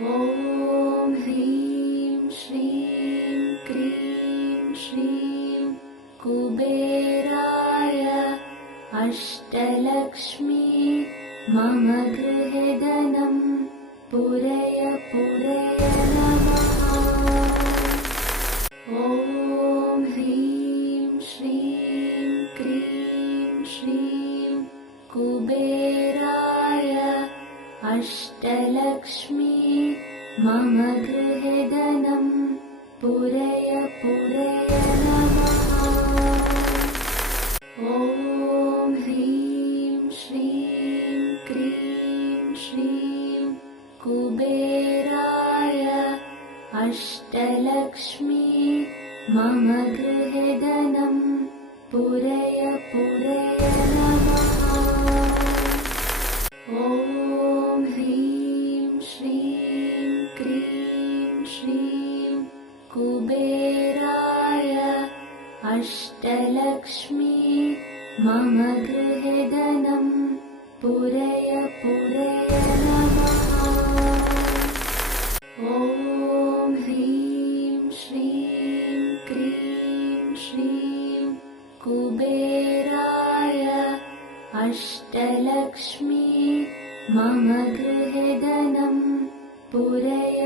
ॐ ह्रीं श्रीं क्रीं श्रीं कुबेराय अष्टलक्ष्मी मम गृहे धनं पूरय नमः। ॐ ह्रीं श्रीं क्रीं श्रीं कुबेराय अष्टलक्ष्मी मम गृहे धनं पूरय नमः। ॐ ह्रीं श्रीं क्रीं श्रीं कुबेराय अष्टलक्ष्मी मम गृहे धनं पूरय नमः। ॐ ह्रीं श्रीं क्रीं श्रीं कुबेराय अष्टलक्ष्मी मम गृहे धनं पूरय नमः। ॐ ह्रीं श्रीं क्रीं श्रीं कुबेराय अष्टलक्ष्मी मम गृहे धनं पूरय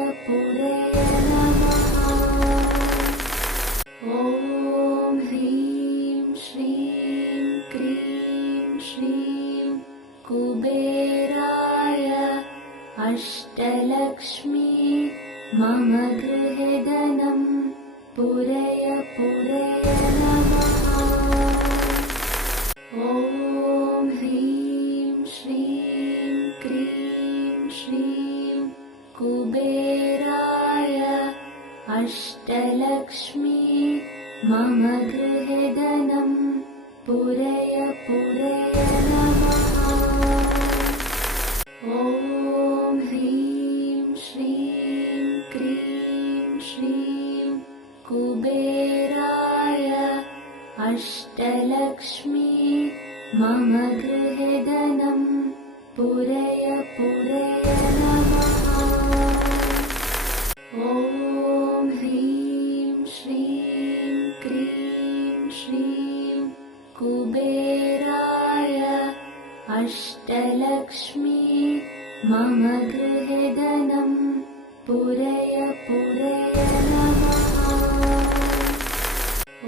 नमः। ॐ ह्रीं श्रीं क्रीं श्रीं कुबेराय अष्टलक्ष्मी मम गृहे धनं पूरय नमः। ॐ ह्रीं श्रीं क्रीं श्रीं कुबेराय अष्टलक्ष्मी मम गृहे धनं पूरय नमः। ॐ ह्रीं श्रीं क्रीं श्रीं कुबेराय अष्टलक्ष्मी मम गृहे धनं पूरय नमः। ॐ ह्रीं श्रीं क्रीं श्रीं कुबेराय अष्टलक्ष्मी मम गृहे धनं पूरय नमः।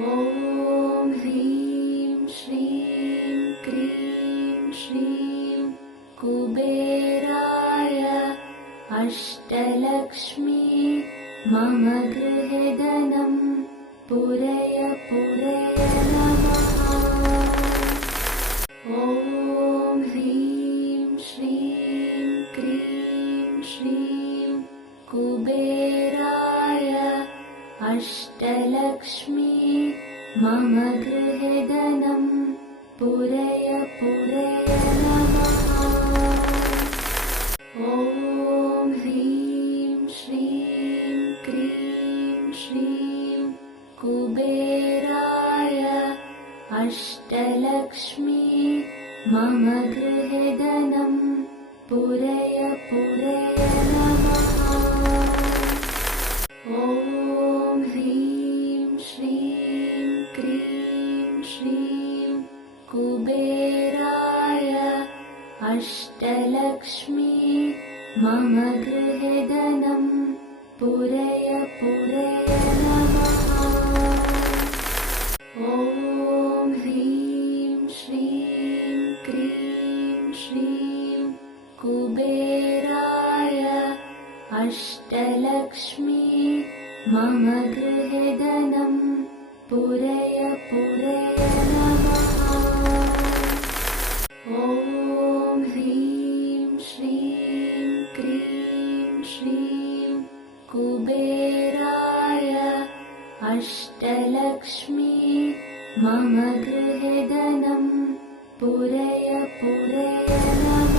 ॐ ह्रीं श्रीं क्रीं श्रीं कुबेराय अष्टलक्ष्मी मम गृहे धनं पूरय नमः। ॐ ह्रीं श्रीं क्रीं श्रीं कुबेराय अष्टलक्ष्मी मम गृहे धनं पूरय नमः। ॐ ह्रीं श्रीं क्रीं श्रीं कुबेराय अष्टलक्ष्मी मम गृहे धनं पूरय नमः। ॐ ह्रीं श्रीं क्रीं श्रीं कुबेराय अष्टलक्ष्मी मम गृहे धनं पूरय नमः। ॐ ह्रीं श्रीं क्रीं श्रीं कुबेराय अष्टलक्ष्मी मम गृहे धनं पूरय नमः। ॐ ह्रीं श्रीं क्रीं श्रीं कुबेराय अष्टलक्ष्मी मम गृहे धनं पूरय नमः।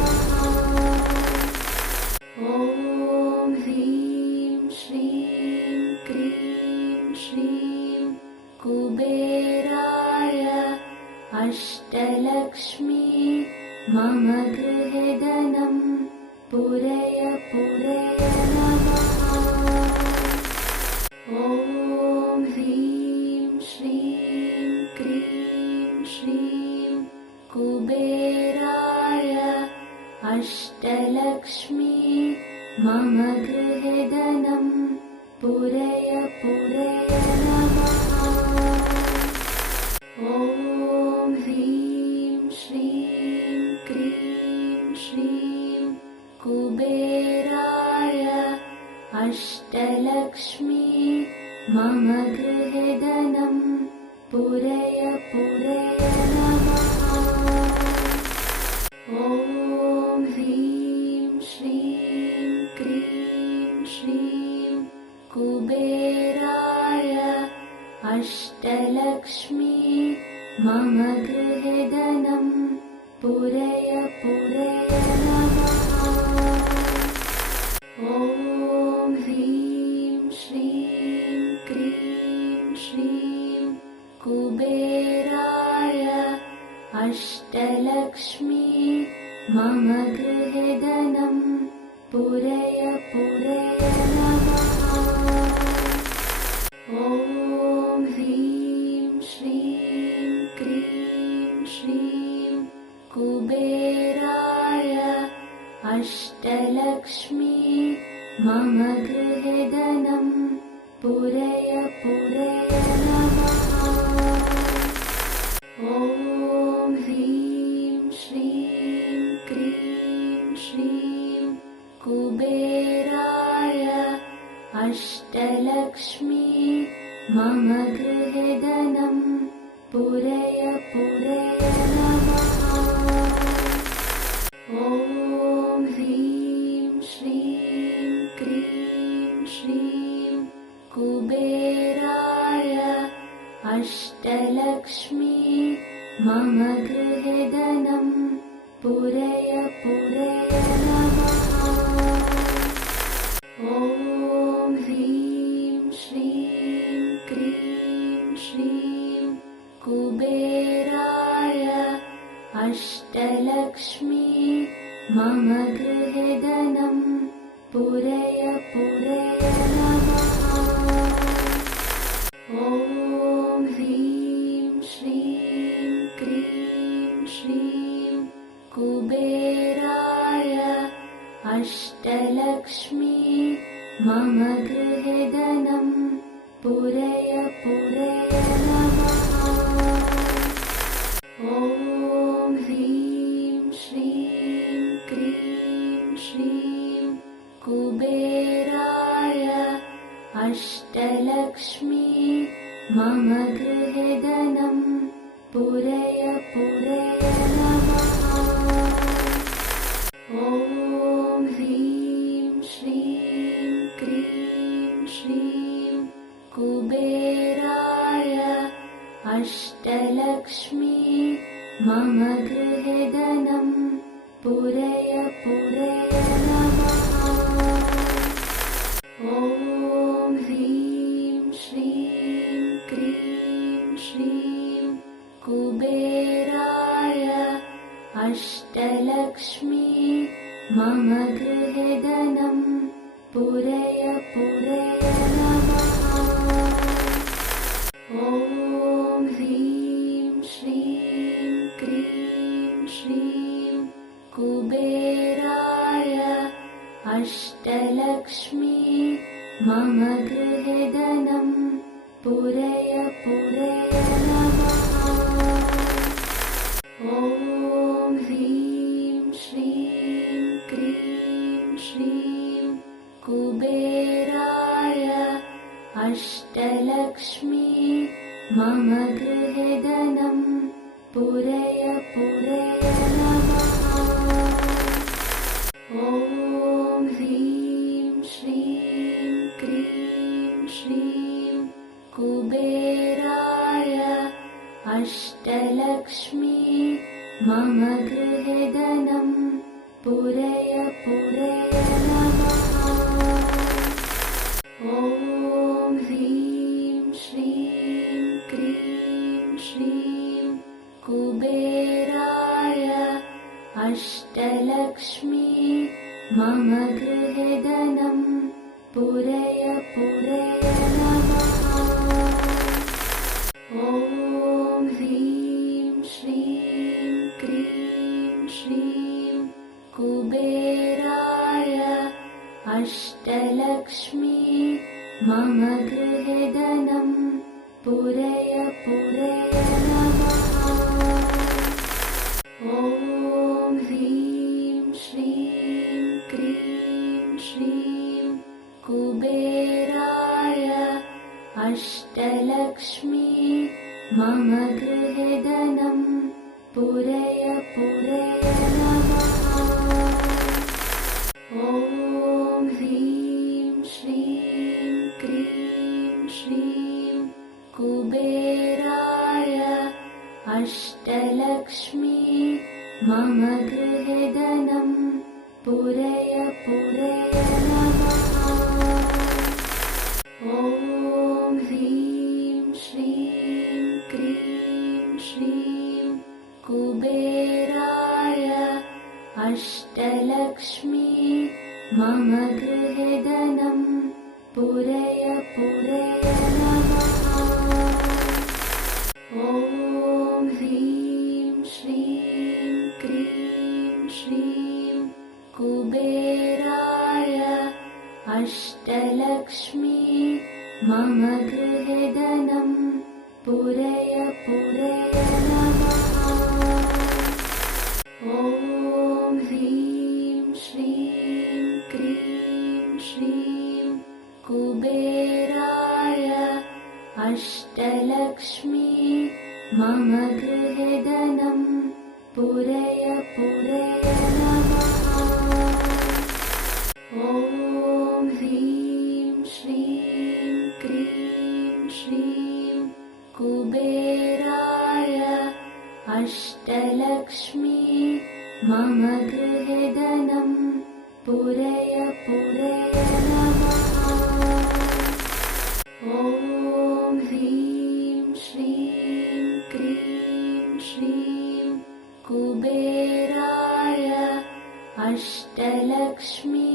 ॐ ह्रीं श्रीं क्रीं श्रीं कुबेराय अष्टलक्ष्मी मम गृहे धनं पूरय नमः। मम गृहे धनं पूरय पूरय नमः। ॐ ह्रीं श्रीं क्रीं श्रीं कुबेराय अष्टलक्ष्मी मम गृहे धनं पूरय पूरय नमः। ॐ ह्रीं श्रीं क्रीं श्रीं कुबेराय अष्टलक्ष्मी मम गृहे धनं पूरय पूरय नमः। ॐ ह्रीं श्रीं क्रीं श्रीं कुबेराय अष्टलक्ष्मी मम गृहे धनं पूरय पूरय नमः। ॐ ह्रीं श्रीं क्रीं श्रीं कुबेराय अष्टलक्ष्मी मम गृहे धनं पूरय पूरय नमः। ॐ ह्रीं श्रीं क्रीं श्रीं कुबेराय अष्टलक्ष्मी मम गृहे धनं पूरय पूरय नमः। ॐ ह्रीं श्रीं क्रीं श्रीं कुबेराय अष्टलक्ष्मी मम गृहे धनं पूरय पूरय नमः। ॐ ह्रीं श्रीं क्रीं श्रीं कुबेराय अष्टलक्ष्मी मम गृहे धनं पूरय पूरय नमः। ॐ ह्रीं श्रीं क्रीं श्रीं कुबेराय अष्टलक्ष्मी मम गृहे धनं पूरय पूरय नमः। ॐ ह्रीं श्रीं क्रीं श्रीं कुबेराय अष्टलक्ष्मी मम गृहे धनं पूरय पूरय नमः। ॐ ह्रीं श्रीं क्रीं श्रीं कुबेराय अष्टलक्ष्मी मम गृहे धनं पूरय पूरय नमः। ॐ ह्रीं श्रीं क्रीं श्रीं कुबेराय अष्टलक्ष्मी मम गृहे धनं पूरय पूरय नमः। ॐ ह्रीं श्रीं क्रीं श्रीं कुबेराय अष्टलक्ष्मी मम गृहे धनं पूरय पूरय नमः। ॐ ह्रीं श्रीं क्रीं श्रीं कुबेराय अष्टलक्ष्मी मम गृहे धनं पूरय पूरय नमः। ॐ ह्रीं श्रीं क्रीं श्रीं कुबेराय अष्टलक्ष्मी मम गृहे धनं पूरय पूरय नमः। ॐ ह्रीं श्रीं क्रीं श्रीं कुबेराय अष्टलक्ष्मी मम गृहे धनं पूरय पूरय नमः। ॐ ह्रीं श्रीं क्रीं श्रीं कुबेराय अष्टलक्ष्मी मम गृहे धनं पूरय पूरय नमः। ॐ ह्रीं श्रीं क्रीं श्रीं कुबेराय अष्टलक्ष्मी मम गृहे धनं पूरय पूरय नमः। ॐ ह्रीं श्रीं क्रीं श्रीं कुबेराय अष्टलक्ष्मी मम गृहे धनं पूरय पूरय नमः। ॐ ह्रीं श्रीं क्रीं श्रीं कुबेराय अष्टलक्ष्मी मम गृहे धनं पूरय पूरय नमः। ॐ ह्रीं श्रीं क्रीं श्रीं कुबेराय अष्टलक्ष्मी मम गृहे धनं पूरय पूरय नमः। ॐ ह्रीं श्रीं क्रीं श्रीं कुबेराय अष्टलक्ष्मी मम गृहे धनं पूरय पूरय नमः। ॐ ह्रीं श्रीं क्रीं श्रीं कुबेराय अष्टलक्ष्मी मम गृहे धनं पूरय पूरय नमः। ॐ ह्रीं श्रीं क्रीं श्रीं कुबेराय अष्टलक्ष्मी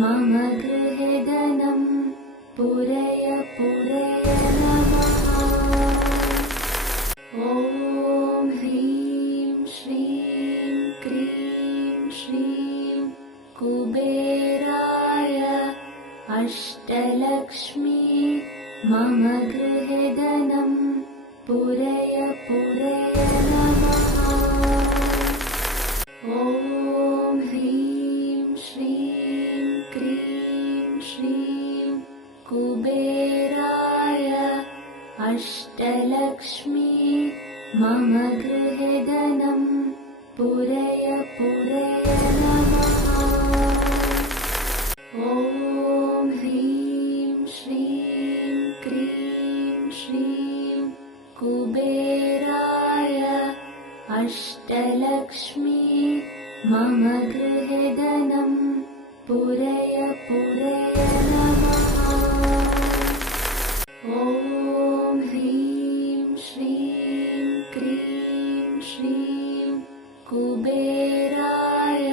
मम गृहे धनं पूरय पूरय नमः। ॐ ह्रीं श्रीं क्रीं श्रीं कुबेराय अष्टलक्ष्मी मम गृहे धनं पूरय पूरय नमः। ॐ ह्रीं श्रीं क्रीं श्रीं कुबेराय अष्टलक्ष्मी मम गृहे धनं पूरय पूरय नमः। ॐ ह्रीं श्रीं क्रीं श्रीं कुबेराय अष्टलक्ष्मी मम गृहे धनं पूरय पूरय नमः। ॐ ह्रीं श्रीं क्रीं श्रीं कुबेराय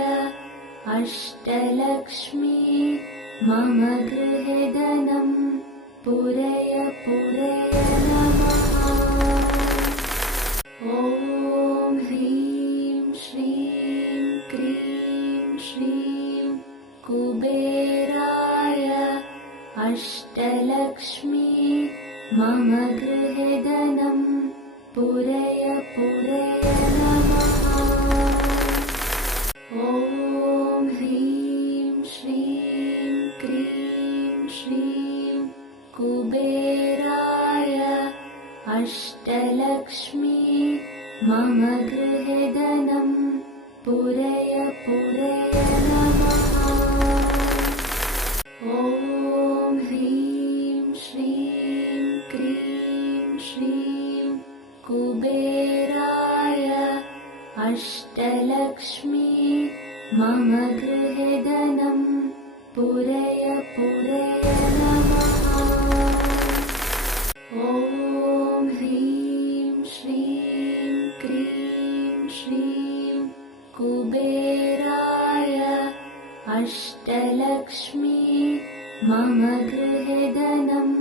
अष्टलक्ष्मी मम गृहे धनं पूरय पूरय नमः। ॐ ह्रीं श्रीं क्रीं श्रीं कुबेराय अष्टलक्ष्मी मम गृहे धनं पूरय पूरय नमः। ॐ ह्रीं श्रीं क्रीं श्रीं कुबेराय अष्टलक्ष्मी मम गृहे धनं पूरय पूरय नमः। ॐ ह्रीं श्रीं क्रीं श्रीं कुबेराय अष्टलक्ष्मी मम गृहे धनं पूरय पूरय नमः। ॐ ह्रीं श्रीं क्रीं श्रीं कुबेराय अष्टलक्ष्मी मम गृहे धनं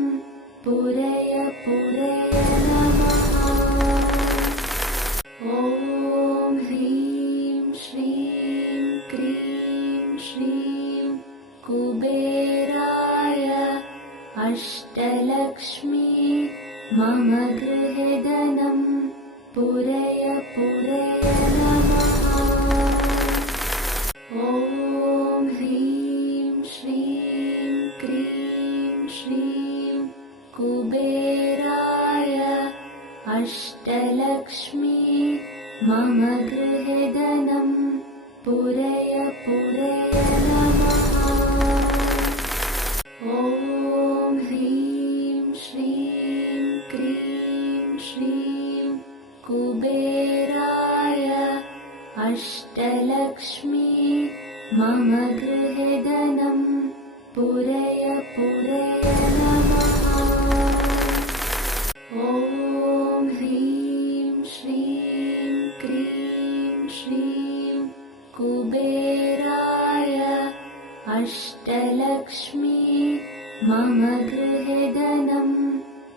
पूरय पूरय नमः। ॐ ह्रीं श्रीं क्रीं श्रीं कुबेराय कुबेराय अष्टलक्ष्मी मम गृहे धनं पूरय पूरय नमः। ॐ ह्रीं श्रीं क्रीं श्रीं कुबेराय अष्टलक्ष्मी मम गृहे धनं पूरय पूरय नमः। ॐ ह्रीं श्रीं क्रीं श्रीं कुबेराय अष्टलक्ष्मी मम गृहे धनं पूरय पूरय नमः। ॐ ह्रीं श्रीं क्रीं श्रीं कुबेराय अष्टलक्ष्मी मम गृहे धनं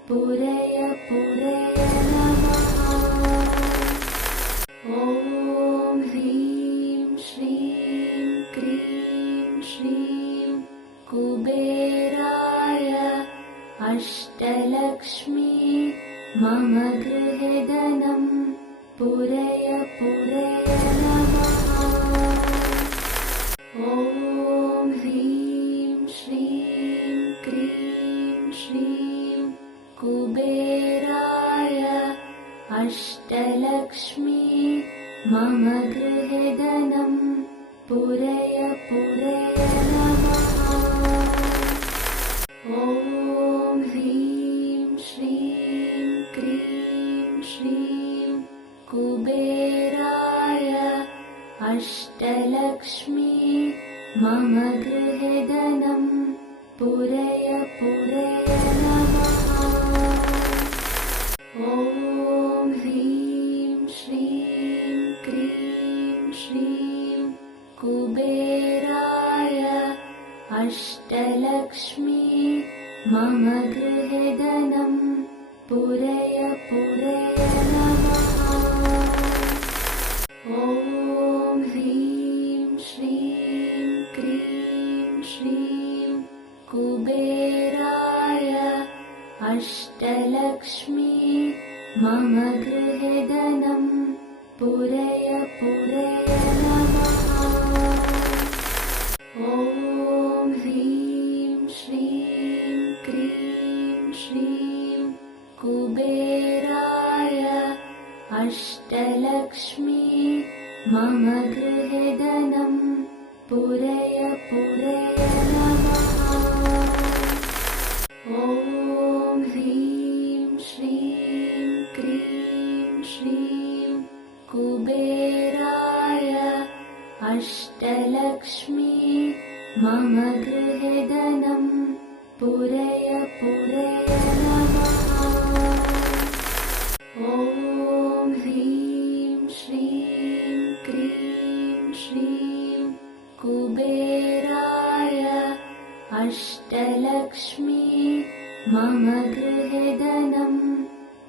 पूरय पूरय नमः। ॐ ह्रीं श्रीं क्रीं श्रीं कुबेराय अष्टलक्ष्मी मम गृहे धनं पूरय पूरय नमः। ॐ ह्रीं श्रीं क्रीं श्रीं कुबेराय अष्टलक्ष्मी मम गृहे धनं पूरय पूरय नमः। ॐ ह्रीं श्रीं क्रीं श्रीं कुबेराय अष्टलक्ष्मी मम गृहे धनं पूरय पूरय नमः। ॐ ह्रीं श्रीं क्रीं श्रीं कुबेराय अष्टलक्ष्मी मम गृहे धनं पूरय पूरय नमः। ॐ ह्रीं श्रीं क्रीं श्रीं कुबेराय अष्टलक्ष्मी मम गृहे धनं पूरय पूरय नमः। ॐ ह्रीं श्रीं क्रीं श्रीं कुबेराय अष्टलक्ष्मी मम गृहे धनं पूरय पूरय नमः। ॐ ह्रीं श्रीं क्रीं श्रीं कुबेराय अष्टलक्ष्मी मम गृहे धनं पूरय पूरय नमः। ॐ ह्रीं श्रीं क्रीं श्रीं कुबेराय अष्टलक्ष्मी मम गृहे धनं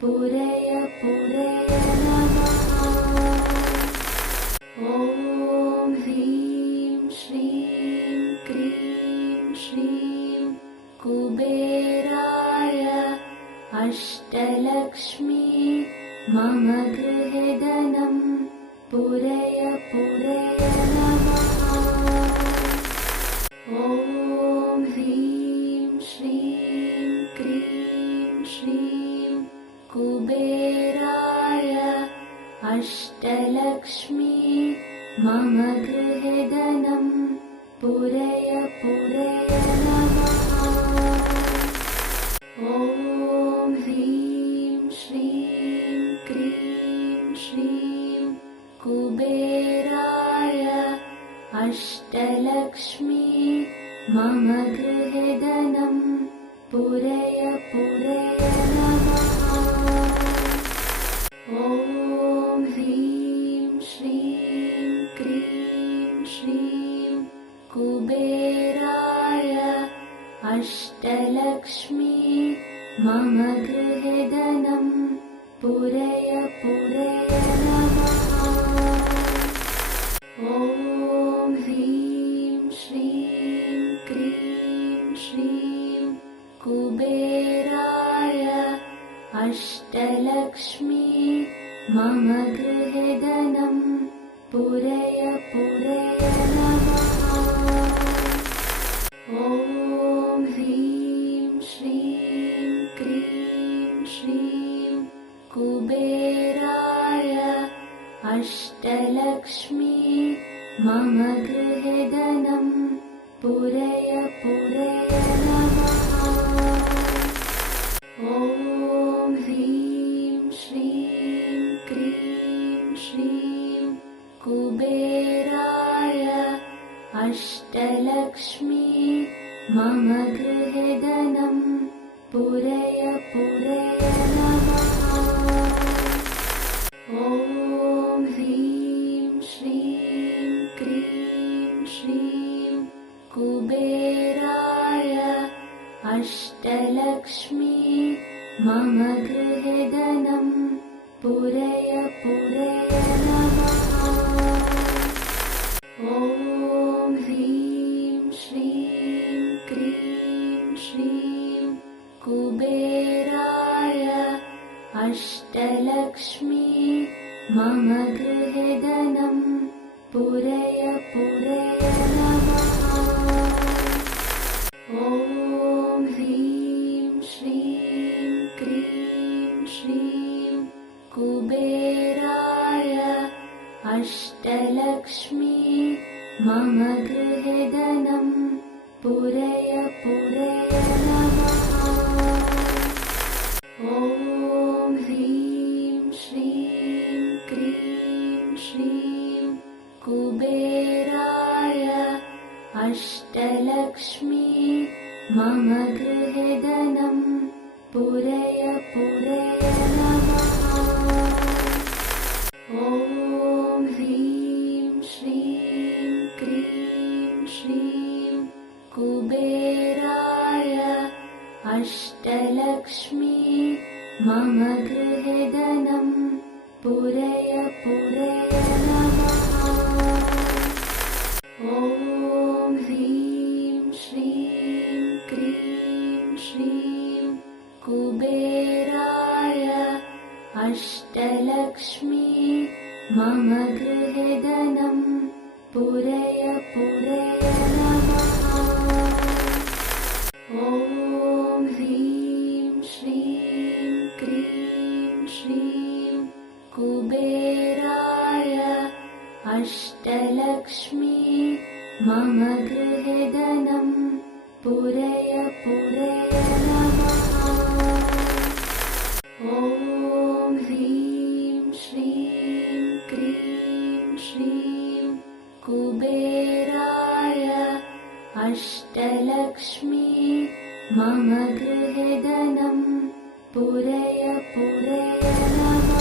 पूरय पूरय नमः। ॐ ह्रीं श्रीं क्रीं श्रीं कुबेराय अष्टलक्ष्मी मम गृहे धनं पूरय पूरय नमः। ॐ ह्रीं श्रीं क्रीं श्रीं कुबेराय अष्टलक्ष्मी मम गृहे धनं पूरय पूरय नमः। ॐ ह्रीं श्रीं क्रीं श्रीं कुबेराय अष्टलक्ष्मी मम गृहे धनं पूरय पूरय नमः। ॐ ह्रीं श्रीं क्रीं श्रीं कुबेराय अष्टलक्ष्मी मम गृहे धनं पूरय पूरय नमः। ॐ ह्रीं श्रीं क्रीं कुबेराय अष्टलक्ष्मी मम गृहे धनं पूरय पूरय नमः। ॐ ह्रीं श्रीं क्रीं श्रीं कुबेराय अष्टलक्ष्मी मम गृहे धनं पूरय पूरय नमः। ॐ ह्रीं श्रीं क्रीं श्रीं कुबेराय अष्टलक्ष्मी मम गृहे धनं पूरय पूरय नमः। ॐ ह्रीं श्रीं क्रीं श्रीं कुबेराय अष्टलक्ष्मी मम गृहे धनं पूरय पूरय नमः। ॐ ह्रीं श्रीं क्रीं श्रीं कुबेराय अष्टलक्ष्मी मम गृहे धनं पूरय पूरय नमः। ॐ ह्रीं श्रीं क्रीं श्रीं कुबेराय अष्टलक्ष्मी मम गृहे धनं पूरय पूरय नमः। ॐ ह्रीं श्रीं क्रीं श्रीं कुबेराय अष्टलक्ष्मी मम गृहे धनं पूरय पूरय नमः। ॐ ह्रीं श्रीं क्रीं श्रीं कुबेराय अष्टलक्ष्मी मम गृहे धनं पूरय पूरय नमः। ॐ ह्रीं श्रीं क्रीं श्रीं कुबेराय अष्टलक्ष्मी मम गृहे धनं पूरय पूरय नमः। ॐ ह्रीं श्रीं क्रीं श्रीं कुबेराय अष्टलक्ष्मी मम गृहे धनं पूरय पूरय नमः। ॐ ह्रीं श्रीं क्रीं श्रीं कुबेराय अष्टलक्ष्मी मम गृहे धनं पूरय पूरय नमः।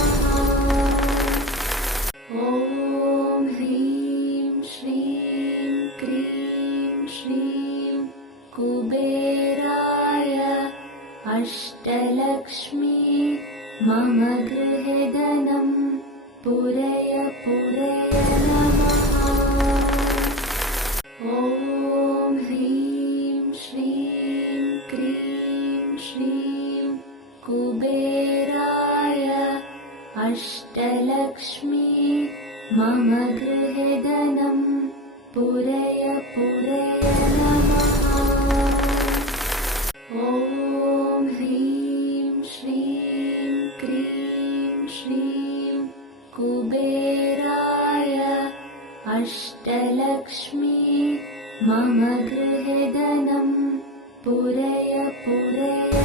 ॐ ह्रीं श्रीं क्रीं श्रीं कुबेराय अष्टलक्ष्मी मम गृहे धनं पूरय पूरय नमः। ॐ ह्रीं श्रीं क्रीं श्रीं कुबेराय अष्टलक्ष्मी मम गृहे धनं पूरय पूरय नमः। ॐ ह्रीं श्रीं क्रीं श्रीं कुबेराय अष्टलक्ष्मी मम गृहे धनं पूरय पूरय